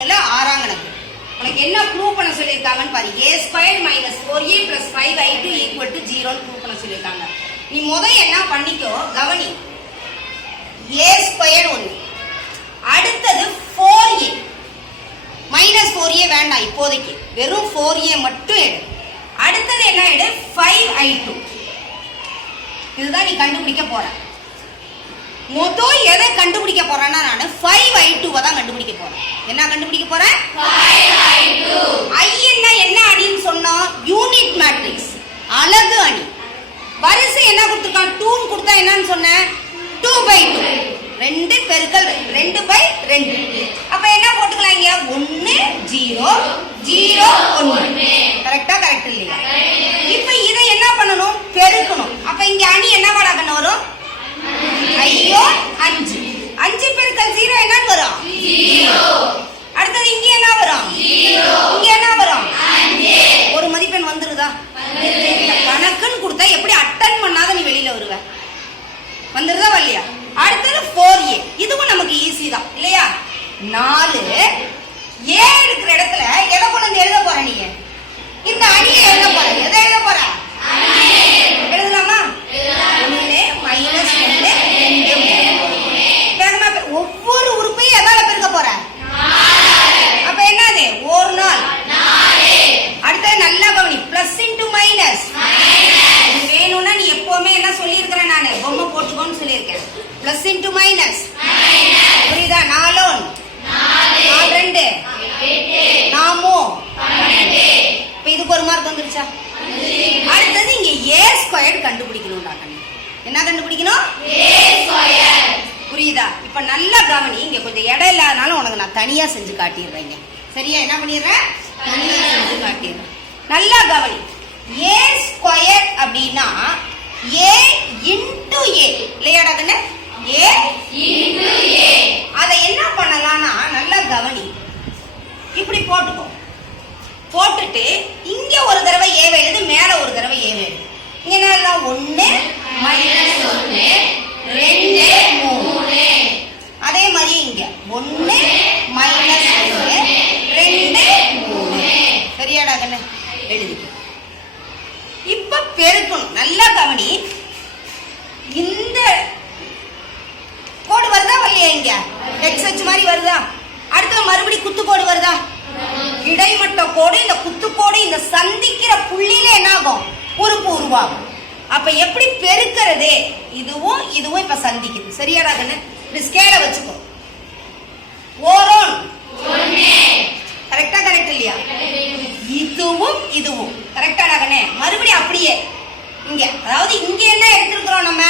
இதுல ஆறாம் கணக்கு உனக்கு என்ன ப்ரூவ் பண்ண சொல்லியிருக்காங்கன்னு பாரு. A square minus four A plus five I two equal to ஜீரோன்னு ப்ரூவ் பண்ண சொல்லியிருக்காங்க. நீ முத என்ன பண்ணிக்கோ கவனி. ஏ ஸ்கொயர் ஒன்று. அடுத்தது four A minus four A வேண்டாம் இப்போதைக்கு. வெறும் ஃபோர் ஏ மட்டும் எடு. அடுத்தது என்ன எடு? ஃபைவ் ஐ டூ இதுதான் நீ கண்டுபிடிக்க போகிற மொத்தம் எதை கண்டுபிடிக்க போறேன்னா நான் ஃபைவ் ஐ டூவை தான் கண்டுபிடிக்க போறேன். என்ன கண்டுபிடிக்க போறேன்? ஐ என்ன என்ன அணின்னு சொன்னா யூனிட் மேட்ரிக்ஸ் அலகு அணி. வரிசை என்ன கொடுத்துருக்கான்? டூன்னு கொடுத்தா என்னன்னு சொன்னேன்? டூ பை டூ ரெண்டு பெருக்கல் ரெண்டு. பை ரெண்டு. அப்ப என்ன போட்டுக்கலாம் இங்க? ஒன்னு ஜீரோ ஜீரோ ஒன்னு கரெக்டா கரெக்ட் இல்லையா? இப்ப இதை என்ன பண்ணணும்? பெருக்கணும். அப்ப இங்க அணி என்ன கண்ணு வரும்? ஐயோ அஞ்சு. அஞ்சு பெருக்கல் ஜீரோ என்ன வரும் அடுத்தது இங்க என்ன வரும் இங்க என்ன வரும் ஒரு மதிப்பெண் வந்துருதா இந்த கணக்குன்னு கொடுத்தா எப்படி அட்டன் பண்ணாத நீ வெளியில வருவ வந்துருதா வரலையா அடுத்தது ஃபோர் ஏ இதுவும் நமக்கு ஈஸி தான் இல்லையா நாலு ஏ இருக்கிற இடத்துல எதை கொண்டு வந்து எழுத போற நீங்க இந்த அணியை எழுத போற எதை எழுத போற எழுதலாமா ஒண்ணு மைனஸ் ஒண்ணு ரெண்டு மூணு. வேகமா பெரு- ஒவ்வொரு உறுப்பையும் எதால பெருக்க போற அப்ப என்னது ஒரு நாள் அடுத்தது நல்லா கவனி பிளஸ் இன்டு மைனஸ் வேணும்னா நீ எப்பவுமே என்ன சொல்லியிருக்கிறேன் நானு பொம்மை போட்டுக்கோன்னு சொல்லியிருக்கேன் பிளஸ் இன்டு மைனஸ் புரியுதா நாலோன் நாலு ரெண்டு நாமோ இப்ப இதுக்கு ஒரு மார்க் வந்துருச்சா அடுத்தது இங்க ஏ ஸ்கொயர்ட் கண்டுபிடிக்கணும்டா கண்ணு என்ன கண்டுபிடிக்கணும் புரியுதா? இப்ப நல்லா கவனி. இங்க கொஞ்சம் இடம் இல்லாதனால உனக்கு நான் தனியா செஞ்சு காட்டிடுறேங்க. சரியா? என்ன பண்ணிடுறேன் தனியா செஞ்சு காட்டிடுறேன் நல்லா கவனி. ஏ ஸ்கொயர் அப்படின்னா ஏ இன்டு ஏ இல்லையாடா தானே ஏ அதை என்ன பண்ணலாம்னா நல்லா கவனி. இப்படி போட்டுக்கோ. போட்டுட்டு இங்க ஒரு தடவை ஏ எழுது மேல ஒரு தடவை ஏ எழுது. இங்க என்ன ஒன்னு மைனஸ் ஒன்னு ரெண்டு ஒன்று ஒன்னு மைனஸ் ஒன்னு ரெண்டு மூணு. சரியாடா கண்ணு? எழுதிக்க இப்ப பெருக்கணும். நல்லா கவனி. இந்த கோடு வருதா வரலையா இங்க? எக்ஸ் வச்சு மாதிரி வருதா? அடுத்து மறுபடி குத்து கோடு வருதா? இடைமட்ட கோடு இந்த குத்துக்கோடு இந்த சந்திக்கிற புள்ளியில என்ன ஆகும் உறுப்பு உருவாகும். அப்ப எப்படி பெருக்கிறது? இதுவும் இதுவும் இப்ப சந்திக்குது. சரியாடா கண்ணு? இப்படி ஸ்கேல வச்சுக்கோ. ஓரோன் கரெக்டா கரெக்ட் இல்லையா? இதுவும் இதுவும். கரெக்டாடா கண்ணே மறுபடியும் அப்படியே. இங்க. அதாவது இங்க என்ன எடுத்திருக்கிறோம் நம்ம?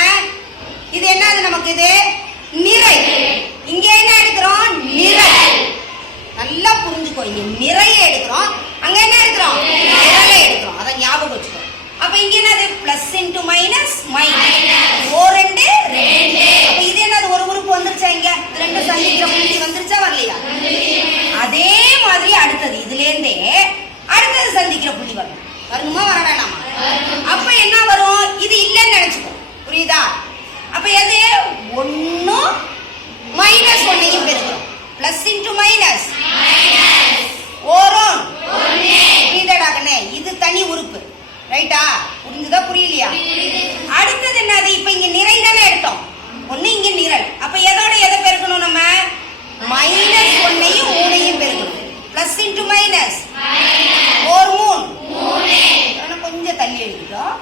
இது என்னது நமக்கு இது? நிறை. இங்க என்ன எடுக்கிறோம்? நிறை. நல்லா புரிஞ்சுக்கோ. இங்க நிறைய எடுக்கிறோம். அங்க என்ன எடுக்கிறோம்? நிரலை எடுக்கிறோம். அதை ஞாபகம் வச்சுக்கோ. அப்ப இங்க என்னது? பிளஸ் இன்டு மைனஸ் மைனஸ் ஓ ரெண்டு? ரெண்டு அப்ப இது என்னது ஒரு உறுப்பு வந்துருச்சா இங்க இது ரெண்டு சந்திக்கிற புள்ளி வந்துருச்சா வரலையா? அதே மாதிரி அடுத்தது இதுல இருந்தே அடுத்தது சந்திக்கிற புள்ளி வரும். வரணுமா வர வேணாமா? அப்ப என்ன வரும்? இது இல்லைன்னு நினைச்சுக்கோ. புரியுதா? அப்ப எது? ஒன்னும் மைனஸ் ஒன்னையும் பெருக்கிறோம் பிளஸ் இன்டு மைனஸ் ஓரோன் புரியுதாடா இது தனி உறுப்பு. ரைட்டா? புரிஞ்சுதா புரியலையா? அடுத்தது என்னது? இப்ப இங்க நிறை தானே எடுத்தோம். ஒண்ணு இங்க நிரல். அப்ப எதோட எதை பெருக்கணும் நம்ம. மைனஸ் ஒன்னையும் மூணையும் பெருக்கணும். பிளஸ் இன்டு மைனஸ் ஓர் மூணு. ஆனால் கொஞ்சம் தள்ளி எழுதிட்டோம்.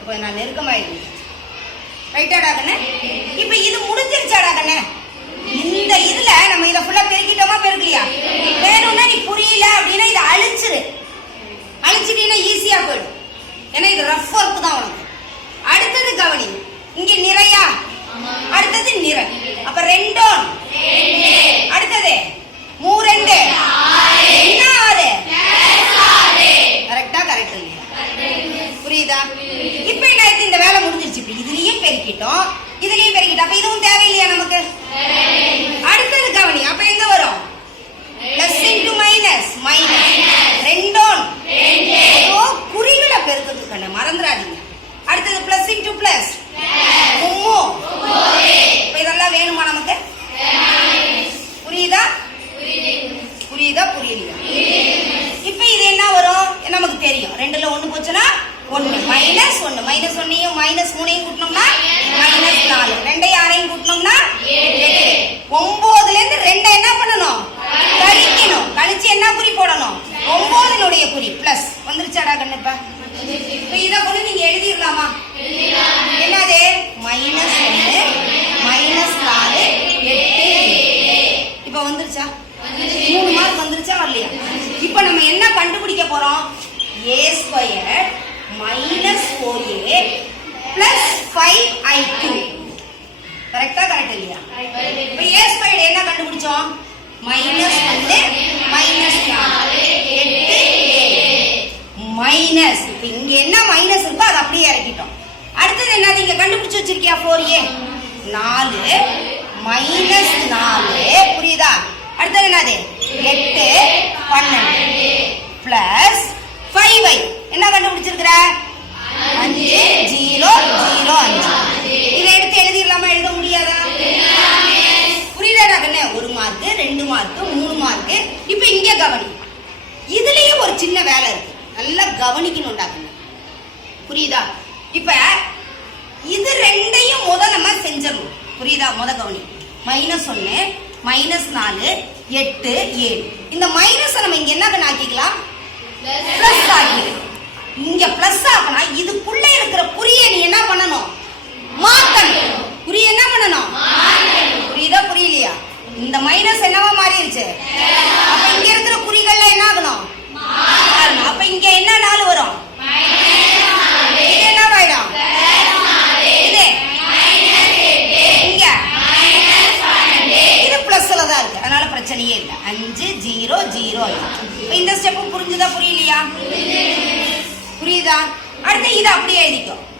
இப்போ நான் நெருக்கமாக எழுதிட்டேன். ரைட்டாடா கண்ணே இப்போ இது முடிஞ்சிருச்சாடா கண்ணே இந்த இதுல நம்ம இத ஃபுல்லா பெருக்கிட்டோமா பெருக்கலையா வேணும்னா நீ புரியல அப்படின்னா இதை அழிச்சிரு அழிச்சிட்டீங்கன்னா ஈஸியா போயிடும் ஏன்னா இது ரஃப் ஒர்க் தான் உனக்கு அடுத்தது கவனி இங்க நிறையா அடுத்தது நிறை அப்ப ரெண்டோன் அடுத்தது மூ ரெண்டு என்ன ஆறு கரெக்டா கரெக்ட் இல்லையா புரியுதா இப்ப என்ன ஆயிடுச்சு இந்த வேலை முடிஞ்சிருச்சு இப்ப இதுலயும் பெருக்கிட்டோம் இதுலயும் பெருக்கிட்டோம் அப்ப இதுவும் தேவையில்லையா நமக்கு அடுத்தது கவனி அப்ப எங்க வரும் பிளஸ் இன்டு மைனஸ் மைனஸ் ரெண்டோன் ஓ குறிகளை பெருக்கிறது கண்ணு மறந்துடாதீங்க. அடுத்தது பிளஸ் இன்டு பிளஸ் மும்மு. இதெல்லாம் வேணுமா நமக்கு? புரியுதா? புரியுதா புரியலையா? இப்ப இது என்ன வரும்? நமக்கு தெரியும்? ரெண்டுல ஒண்ணு போச்சுன்னா ஒண்ணு. மைனஸ் ஒண்ணு. மைனஸ் ஒன்னையும் மைனஸ் மூணையும் கூட்டினோம்னா மைனஸ் நாலு. ரெண்டையும் ஆறையும் கூட்டினோம்னா ஒன்பதுல இருந்து ரெண்டை என்ன பண்ணணும்? கழிக்கணும். கழிச்சு என்ன குறி போடணும்? ஒன்பதுனுடைய குறி. பிளஸ் வந்துருச்சாடா கண்ணுப்பா? இப்ப இத கொண்டு நீங்க எழுதிடலாமா? என்னது? மைனஸ் ஒன்னு மைனஸ் நாலு எட்டு இப்ப வந்துருச்சா? மூணு மார்க் வந்துருச்சா வரலையா? இப்ப நம்ம என்ன கண்டுபிடிக்க போறோம்? A square minus four A plus five I two கரெக்டா கரெக்ட் இல்லையா? இப்ப ஏ ஸ்கொயர் என்ன கண்டுபிடிச்சோம்? மைனஸ் வந்து மைனஸ் நாலு. மைனஸ் இப்ப இங்க என்ன மைனஸ் இருக்கோ அதை அப்படியே இறக்கிட்டோம். அடுத்தது என்னது? இங்க கண்டுபிடிச்சு வச்சிருக்கியா ஃபோர் ஏ நாலு. மைனஸ் நாலு. புரியுதா? அடுத்தது என்னது? எட்டு. பன்னெண்டு. Plus five I. என்ன கண்டுபிடிச்சிருக்கிற? அஞ்சு. ஜீரோ ஜீரோ அஞ்சு. இதை எடுத்து எழுதிடலாமா? எழுத முடியாதா? புரியுதாடா கண்ணே ஒரு மார்க் ரெண்டு மார்க் மூணு மார்க் இப்ப இங்க கவனி. இதுலயும் ஒரு சின்ன வேலை இருக்கு. நல்லா கவனிக்கணும்டா புரியுதா? இப்ப இது ரெண்டையும் முத நம்ம செஞ்சிடணும். புரியுதா? முத கவனி. மைனஸ் ஒன்னு மைனஸ் நாலு எட்டு ஏழு. இந்த மைனஸ் நம்ம இங்க என்ன பண்ண ஆக்கிக்கலாம்? பிளஸ் ஆக்கிக்கலாம் இங்க பிளஸ் ஆக்கினா இதுக்குள்ள இருக்கிற புரிய நீ என்ன பண்ணணும்? மாத்தணும் குறி என்ன பண்ணணும்? புரியுதா? புரியலையா? இந்த மைனஸ் என்னவா மாறிடுச்சு? அப்ப இங்க இருக்கிற குறிகள்ல என்ன ஆகணும்?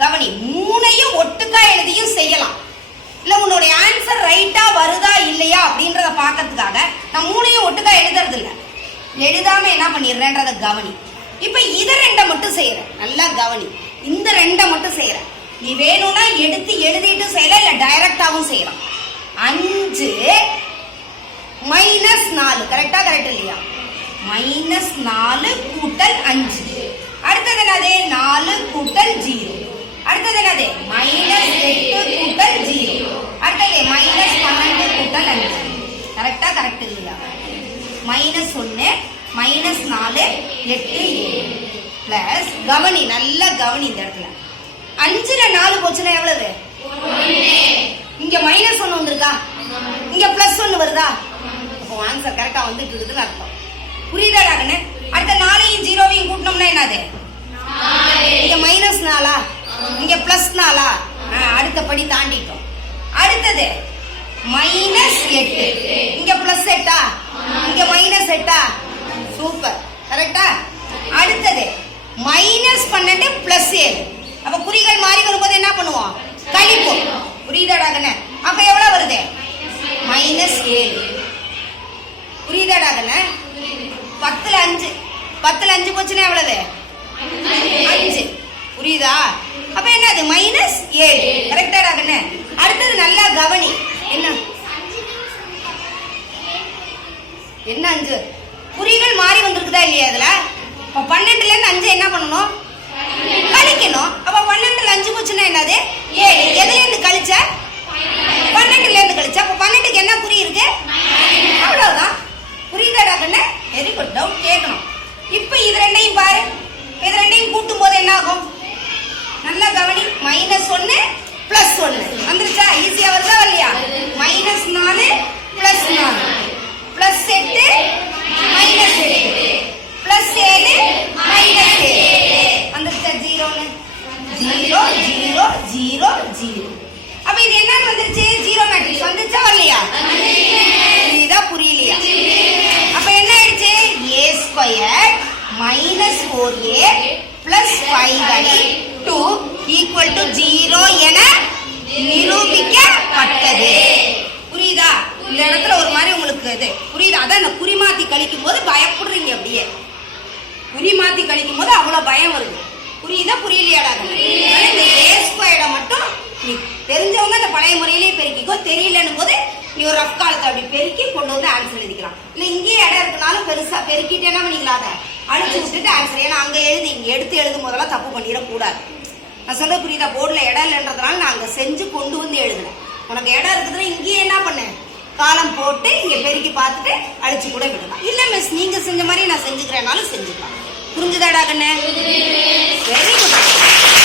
கவனி மூணையும் ஒட்டுக்கா எழுதியும் செய்யலாம். இல்ல உன்னுடைய ஆன்சர் ரைட்டா வருதா இல்லையா அப்படின்றத பார்க்கறதுக்காக நான் மூணையும் ஒட்டுக்கா எழுதுறது இல்ல எழுதாம என்ன பண்ணிடுறேன்றத கவனி. இப்ப இத ரெண்டை மட்டும் செய்யறேன் நல்லா கவனி. இந்த ரெண்டை மட்டும் செய்யறேன் நீ வேணும்னா எடுத்து எழுதிட்டு செய்யலாம் இல்ல டைரக்டாவும் செய்யலாம். அஞ்சு மைனஸ் நாலு. கரெக்டா கரெக்ட் இல்லையா? மைனஸ் நாலு கூட்டல் அஞ்சு. அடுத்தது என்னது? நாலு கூட்டல் ஜீரோ. அடுத்தது என்னது? மைனஸ் எட்டு கூட்டல் ஜீரோ அடுத்தது மைனஸ் பன்னெண்டு கூட்டல் அஞ்சு. கரெக்டா கரெக்ட் இல்லையா? மைனஸ் ஒன்னு மைனஸ் நாலு எட்டு ஏழு. பிளஸ் கவனி நல்ல கவனி இந்த இடத்துல. அஞ்சுல நாலு போச்சுன்னா எவ்வளவு? இங்க மைனஸ் ஒன்னு வந்திருக்கா? இங்க பிளஸ் ஒன்னு வருதா? அப்போ ஆன்சர் கரெக்டா வந்துட்டு இருக்குதுன்னு அர்த்தம். புரியுதாடா அடுத்த நாலையும் ஜீரோவையும் கூட்டினோம்னா என்னது? இங்க நாளா? ஆ, அடுத்த படி தாண்டிட்டோம். அடுத்தது மைனஸ் எட்டு. இங்க பிளஸ் எட்டா? இங்க மைனஸ் எட்டா? சூப்பர் கரெக்டா அடுத்தது மைனஸ் பன்னெண்டு பிளஸ் ஏழு. அப்ப குறிகள் மாறி வரும்போது என்ன பண்ணுவோம்? கழிப்போம். புரியுதாடா அப்ப எவ்வளவு வருது? மைனஸ் ஏழு. புரியுதாடாகன பத்துல அஞ்சு. பத்துல அஞ்சு போச்சுன்னா எவ்வளவு? அஞ்சு. புரியுதா? அப்ப என்னது? மைனஸ் ஏழு. கரெக்டாடா கண்ணு அடுத்தது நல்லா கவனி. என்ன? என்ன அஞ்சு? குறிகள் மாறி வந்திருக்குதா இல்லையா இதுல? இப்போ பன்னெண்டுல இருந்து அஞ்சு என்ன பண்ணணும்? கழிக்கணும். அப்ப பன்னெண்டுல அஞ்சு போச்சுன்னா என்னது? ஏழு. எதுல இருந்து கழிச்ச? பன்னெண்டுல இருந்து கழிச்சா. அப்ப பன்னெண்டுக்கு என்ன குறி இருக்கு? அவ்வளவுதான். புரியுதாடா கண்ணு வெரி குட் டவுட் கேட்கணும். இப்போ இது ரெண்டையும் பாரு இது ரெண்டையும் கூட்டும் போது என்ன ஆகும் நல்லா கவனி மைனஸ் ஒன்னு பிளஸ் ஒன்னு. வந்துருச்சா? ஈஸியா வருதா வரலையா? மைனஸ் நாலு பிளஸ் நாலு. பிளஸ் எட்டு மைனஸ் எட்டு. பிளஸ் ஏழு மைனஸ் ஏழு. வந்துருச்சா? ஜீரோன்னு ஜீரோ ஜீரோ ஜீரோ ஜீரோ அப்ப இது என்ன வந்துருச்சு? ஜீரோ மேட்ரிக்ஸ் வந்துருச்சா வரலையா? இதுதான் புரியலையா? அப்ப என்ன ஆயிடுச்சு? A square minus four A plus five I two equal to zero என நிரூபிக்கப்பட்டது. புரியுதா? இந்த இடத்துல ஒரு மாதிரி உங்களுக்கு இது. புரியுதா? அதான் இந்த குறிமாத்தி கழிக்கும் போது பயப்படுறீங்க அப்படியே. குறிமாத்தி கழிக்கும் போது அவ்வளோ பயம் வருது. புரியுதா? புரியலையாடா இந்த ஏ மட்டும் நீ தெரிஞ்சவங்க இந்த பழைய முறையிலேயே பெருக்கிக்கோ தெரியலன்னு போது நீ ஒரு ரஃப் காலத்தை அப்படி பெருக்கி கொண்டு வந்து ஆன்சர் எழுதிக்கலாம். இல்லை இங்கேயே இடம் இருக்குனாலும் பெருசாக பெருக்கிட்டேன்னா நீங்களா என்ன பண்ணிக்கலாம் அதை அழிச்சு விட்டுட்டு ஆன்சர் ஏன்னா அங்கே எழுதி இங்கே எடுத்து எழுதும் போதெல்லாம் தப்பு பண்ணிடக்கூடாது. நான் சொல்ல புரியுதா போர்டில் இடம் இல்லைன்றதுனால நான் அங்கே செஞ்சு கொண்டு வந்து எழுதுனேன். உனக்கு இடம் இருக்குதுன்னா இங்கேயே என்ன பண்ணேன் காலம் போட்டு இங்கே பெருக்கி பார்த்துட்டு அழிச்சு கூட விடலாம். இல்லை மிஸ் நீங்கள் செஞ்ச மாதிரி நான் செஞ்சுக்கிறேனாலும் செஞ்சுக்கலாம். புரிஞ்சுதாடா கண்ணு? Very good